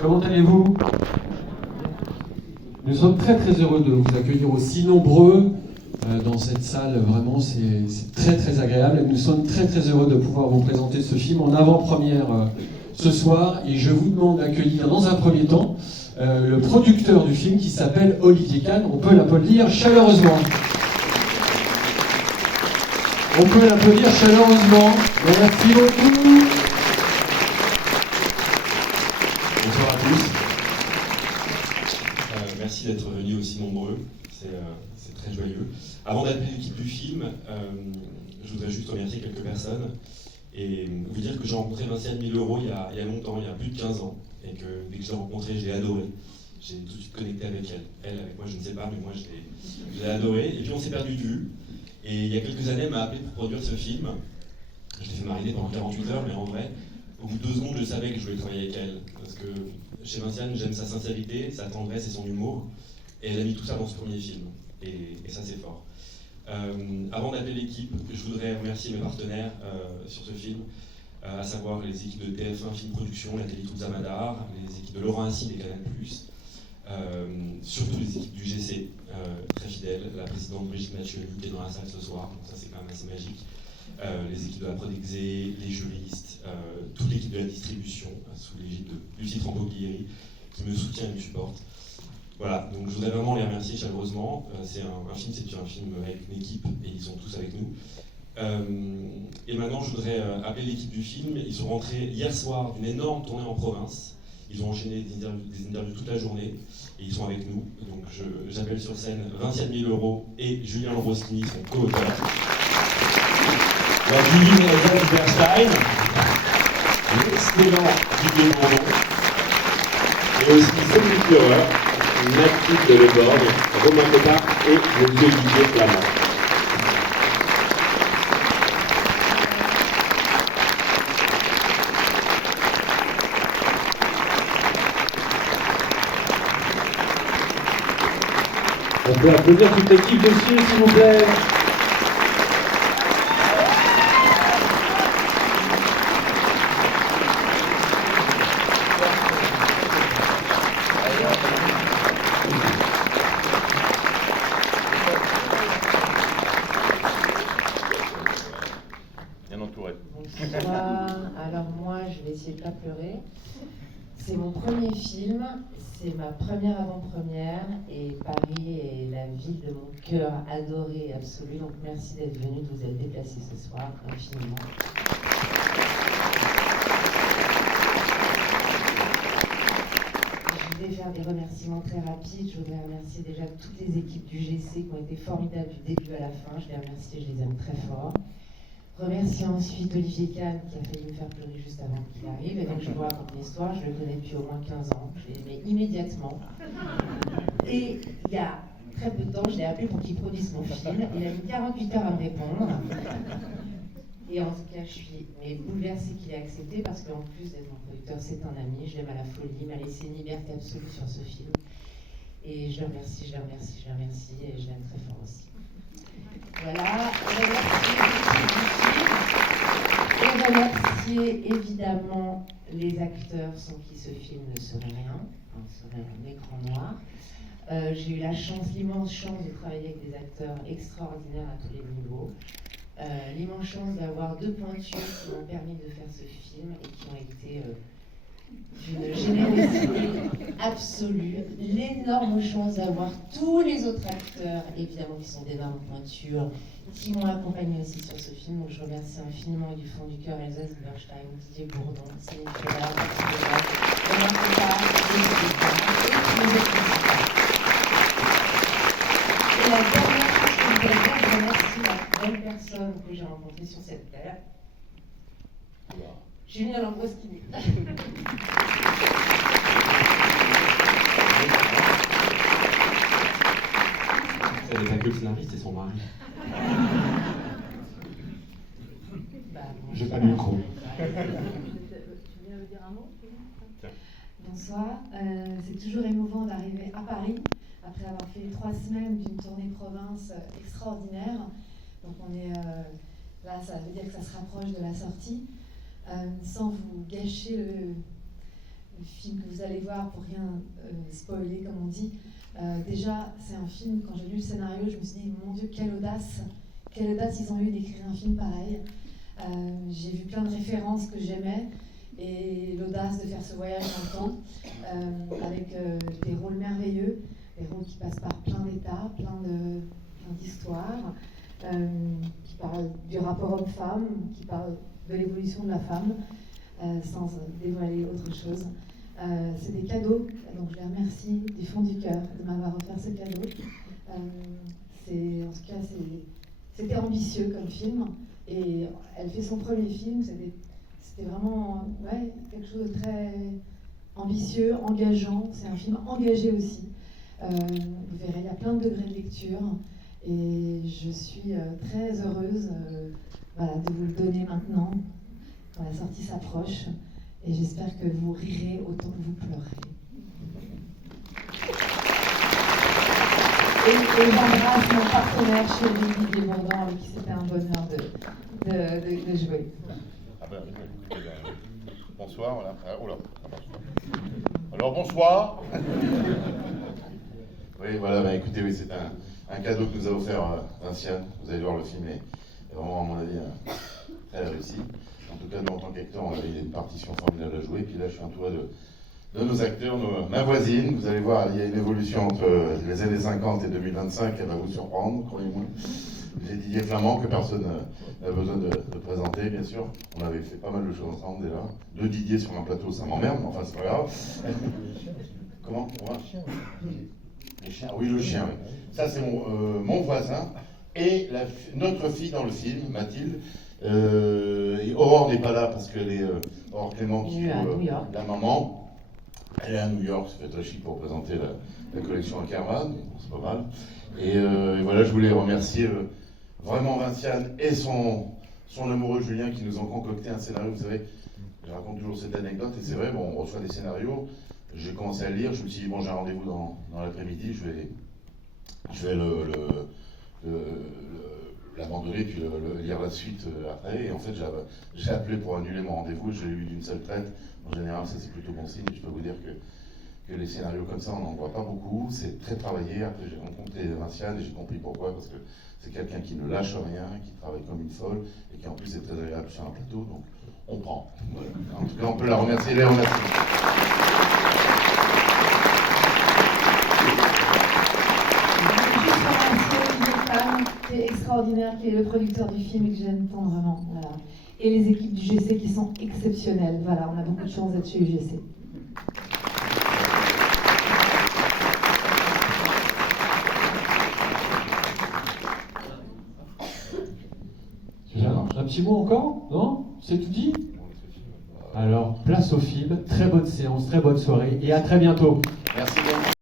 Comment allez-vous? Nous sommes très très heureux de vous accueillir aussi nombreux dans cette salle. Vraiment, c'est très très agréable. Et nous sommes très très heureux de pouvoir vous présenter ce film en avant-première ce soir. Et je vous demande d'accueillir dans un premier temps le producteur du film qui s'appelle Olivier Kahn. On peut l'applaudir chaleureusement. On peut l'applaudir chaleureusement. Merci beaucoup. Bonsoir à tous. Merci d'être venus aussi nombreux. C'est très joyeux. Avant d'appeler l'équipe du film, je voudrais juste remercier quelques personnes et vous dire que j'ai rencontré Vinciane Millereau il y a longtemps, il y a plus de 15 ans, et que dès que je l'ai rencontrée, je l'ai adorée. J'ai tout de suite connecté avec elle. Elle, avec moi, je ne sais pas, mais moi, je l'ai adorée. Et puis, on s'est perdu de vue. Et il y a quelques années, elle m'a appelé pour produire ce film. Je l'ai fait mariner pendant 48 heures, mais en vrai, au bout de 2 secondes, je savais que je voulais travailler avec elle. Parce que chez Vinciane, j'aime sa sincérité, sa tendresse et son humour. Et elle a mis tout ça dans ce premier film. Et ça, c'est fort. Avant d'appeler l'équipe, je voudrais remercier mes partenaires sur ce film, à savoir les équipes de TF1 Film Production, la Télétoon Zamadar, les équipes de Laurent Hassine et Canal+, surtout les équipes du GC, très fidèles, la présidente Brigitte Mathieu qui est dans la salle ce soir, donc ça c'est quand même assez magique, les équipes de la Prodexé, les juristes, toute l'équipe de la distribution, sous l'égide de Lucie Trampoglieri, qui me soutient et me supporte. Voilà, donc je voudrais vraiment les remercier chaleureusement. C'est un film avec une équipe et ils sont tous avec nous. Et maintenant, je voudrais appeler l'équipe du film. Ils sont rentrés hier soir d'une énorme tournée en province. Ils ont enchaîné des interviews toute la journée et ils sont avec nous. Donc j'appelle sur scène Vinciane Millereau et Julien Lambroschini, son co-auteur. La divine Elsa Bernstein, l'excellent Didier Bourdon et aussi Sophie Fureur, Mathilde Lebord, Romain Cotard et le vieux Didier Flamand. On peut applaudir toute l'équipe dessus, s'il vous plaît. Bien entouré. Bonsoir. Alors moi, je vais essayer de pas pleurer. C'est mon premier film, c'est ma première avant-première et Paris est la ville de mon cœur adorée et absolue. Donc merci d'être venu, de vous être déplacé ce soir infiniment. Je vais faire des remerciements très rapides. Je voudrais remercier déjà toutes les équipes du GC qui ont été formidables du début à la fin. Je les remercie, je les aime très fort. Remercier ensuite Olivier Kahn qui a failli me faire pleurer juste avant qu'il arrive. Et donc je vous raconte une histoire, je le connais depuis au moins 15 ans. Je l'ai aimé immédiatement. Et il y a très peu de temps, je l'ai appelé pour qu'il produise mon film. Il a mis 48 heures à me répondre. Et en tout cas, je suis bouleversée qu'il ait accepté parce qu'en plus d'être mon producteur, c'est un ami. Je l'aime à la folie. Il m'a laissé une liberté absolue sur ce film. Et je le remercie, je le remercie, je le remercie. Et je l'aime très fort aussi. Voilà. Et remercier évidemment les acteurs sans qui ce film ne serait rien, serait un écran noir. J'ai eu la chance, l'immense chance de travailler avec des acteurs extraordinaires à tous les niveaux. L'immense chance d'avoir 2 pointures qui m'ont permis de faire ce film et qui ont été d'une générosité absolue. L'énorme chance d'avoir tous les autres acteurs, évidemment qui sont d'énormes pointures, qui m'ont accompagné aussi sur ce film. Donc je remercie infiniment du fond du cœur Elsa Bernstein, Didier Bourdon, Céline Fureur, Romain Cotard, et la dernière chose que je voudrais dire, je remercie la bonne personne que j'ai rencontrée sur cette terre, Julien Lambroschini. Elle n'est pas que le scénariste, c'est son mari. J'ai pas le micro. Tu viens me dire un mot? Bonsoir. C'est toujours émouvant d'arriver à Paris après avoir fait 3 semaines d'une tournée province extraordinaire. Donc on est là, ça veut dire que ça se rapproche de la sortie. Sans vous gâcher le film que vous allez voir, pour rien spoiler comme on dit, déjà c'est un film, quand j'ai lu le scénario, je me suis dit mon Dieu, quelle audace ils ont eu d'écrire un film pareil. J'ai vu plein de références que j'aimais, et l'audace de faire ce voyage dans le temps, avec des rôles merveilleux, des rôles qui passent par plein d'états, plein d'histoires, qui parlent du rapport homme-femme, qui parlent de l'évolution de la femme, sans dévoiler autre chose. C'est des cadeaux, donc je les remercie du fond du cœur de m'avoir offert ce cadeau. En tout cas, c'était ambitieux comme film, et elle fait son premier film, c'était vraiment quelque chose de très ambitieux, engageant. C'est un film engagé aussi. Vous verrez, il y a plein de degrés de lecture, et je suis très heureuse de vous le donner maintenant, quand la sortie s'approche, et j'espère que vous rirez autant que vous pleurez. Et j'embrasse mon partenaire chéri Didier Bourdon, avec qui c'était un bonheur de jouer. Bonsoir, voilà. Alors bonsoir. Oui, voilà, écoutez, oui, c'est un cadeau que nous a offert Vinciane. Vous allez voir, le film est vraiment, à mon avis, très réussi. En tout cas, nous, en tant qu'acteurs, on avait une partition formidable à jouer. Puis là, je suis entouré de nos acteurs, ma voisine. Vous allez voir, il y a une évolution entre les années 50 et 2025. Elle va vous surprendre, croyez-moi. J'ai Didier Flamand, que personne n'a besoin de présenter, bien sûr. On avait fait pas mal de choses ensemble déjà. Deux Didier sur un plateau, ça m'emmerde, mais enfin, c'est pas grave. Comment? Les chiens, oui, le chien, oui. Ça, c'est mon voisin. Et notre fille dans le film, Mathilde. Aurore n'est pas là parce qu'elle est Aurore Clément, qui joue la maman. Elle est à New York, ça fait très chic pour présenter la collection Ackerman, c'est pas mal. Et voilà, je voulais remercier vraiment Vinciane et son amoureux Julien, qui nous ont concocté un scénario. Vous savez, je raconte toujours cette anecdote, et c'est vrai, bon, on reçoit des scénarios. J'ai commencé à le lire, je me suis dit, bon, j'ai un rendez-vous dans l'après-midi, je vais l'abandonner, puis lire la suite après. Et en fait, j'ai appelé pour annuler mon rendez-vous, j'ai eu d'une seule traite. En général, ça c'est plutôt bon signe. Je peux vous dire que les scénarios comme ça, on n'en voit pas beaucoup. C'est très travaillé. Après, j'ai rencontré Vinciane et j'ai compris pourquoi. Parce que c'est quelqu'un qui ne lâche rien, qui travaille comme une folle, et qui en plus est très agréable sur un plateau. Donc, on prend. Voilà. En tout cas, on peut la remercier. Les remercier. Qui est extraordinaire, qui est le producteur du film et que j'aime tant vraiment. Voilà. Et les équipes du GC qui sont exceptionnelles. Voilà, on a beaucoup de chance d'être chez UGC. Un petit mot encore? Non? C'est tout dit? Alors, place au film. Très bonne séance, très bonne soirée et à très bientôt. Merci bien.